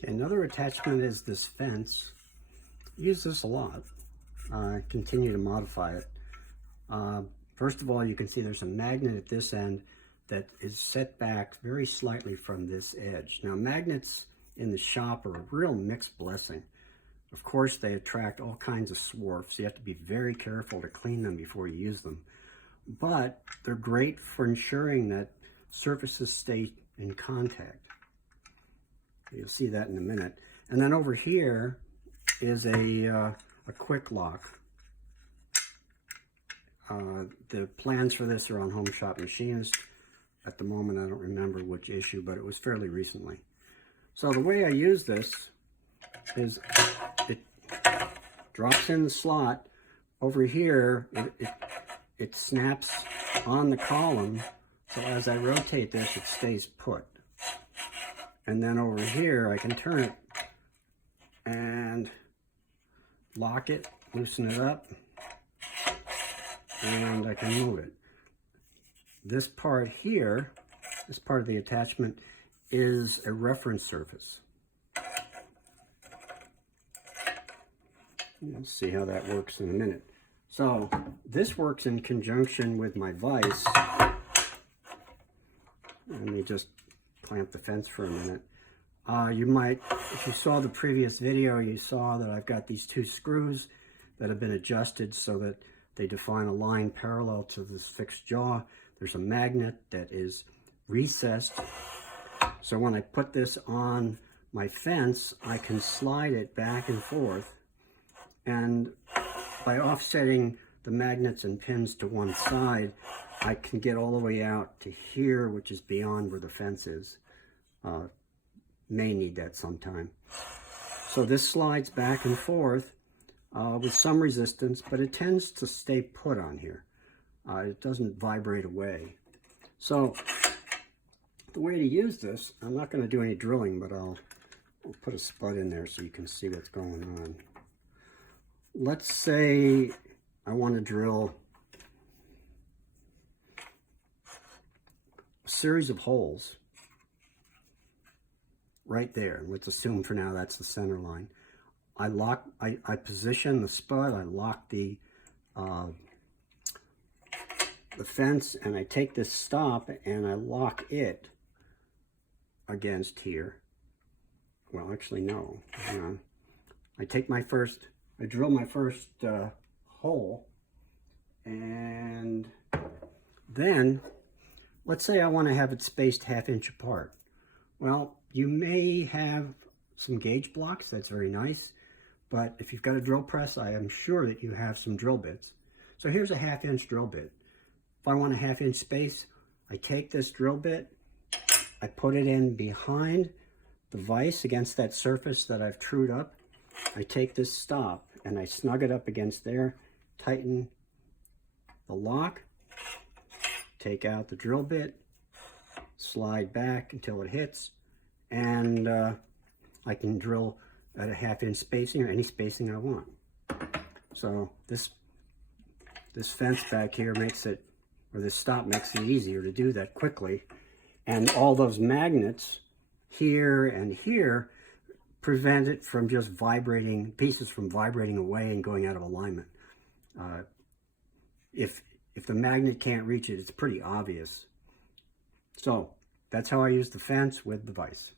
Okay, another attachment is this fence. I use this a lot. Continue to modify it. First of all, you can see there's a magnet at this end that is set back very slightly from this edge. Now, magnets in the shop are a real mixed blessing. Of course, they attract all kinds of swarfs. You have to be very careful to clean them before you use them. But they're great for ensuring that surfaces stay in contact. You'll see that in a minute. And then over here is a quick lock. The plans for this are on Home Shop Machinist. At the moment, I don't remember which issue, but it was fairly recently. So the way I use this is it drops in the slot. Over here, it snaps on the column, so as I rotate this, it stays put. And then over here, I can turn it and lock it, loosen it up, and I can move it. This part here, this part of the attachment, is a reference surface. We'll see how that works in a minute. So this works in conjunction with my vise. Let me just clamp the fence for a minute. You might, if you saw the previous video, you saw that I've got these two screws that have been adjusted so that they define a line parallel to this fixed jaw. There's a magnet that is recessed. So when I put this on my fence, I can slide it back and forth. And by offsetting the magnets and pins to one side, I can get all the way out to here, which is beyond where the fence is. May need that sometime. So this slides back and forth with some resistance, but it tends to stay put on here. It doesn't vibrate away. So the way to use this, I'm not going to do any drilling, but I'll put a spud in there so you can see what's going on. Let's say I want to drill a series of holes right there. Let's assume for now that's the center line. I position the spud, I lock the fence, and I take this stop and I lock it against here. Well, actually, no. Hang on. I drill my first hole, and then let's say I want to have it spaced 1/2 inch apart. Well, you may have some gauge blocks, that's very nice, but if you've got a drill press, I am sure that you have some drill bits. So here's a 1/2 inch drill bit. If I want a 1/2 inch space, I take this drill bit, I put it in behind the vise against that surface that I've trued up. I take this stop and I snug it up against there, tighten the lock, take out the drill bit, slide back until it hits, and I can drill at a 1/2 inch spacing or any spacing I want. So this fence back here makes it, or this stop makes it easier to do that quickly. And all those magnets here and here prevent it from just vibrating, pieces from vibrating away and going out of alignment. If the magnet can't reach it, it's pretty obvious. So that's how I use the fence with the vise.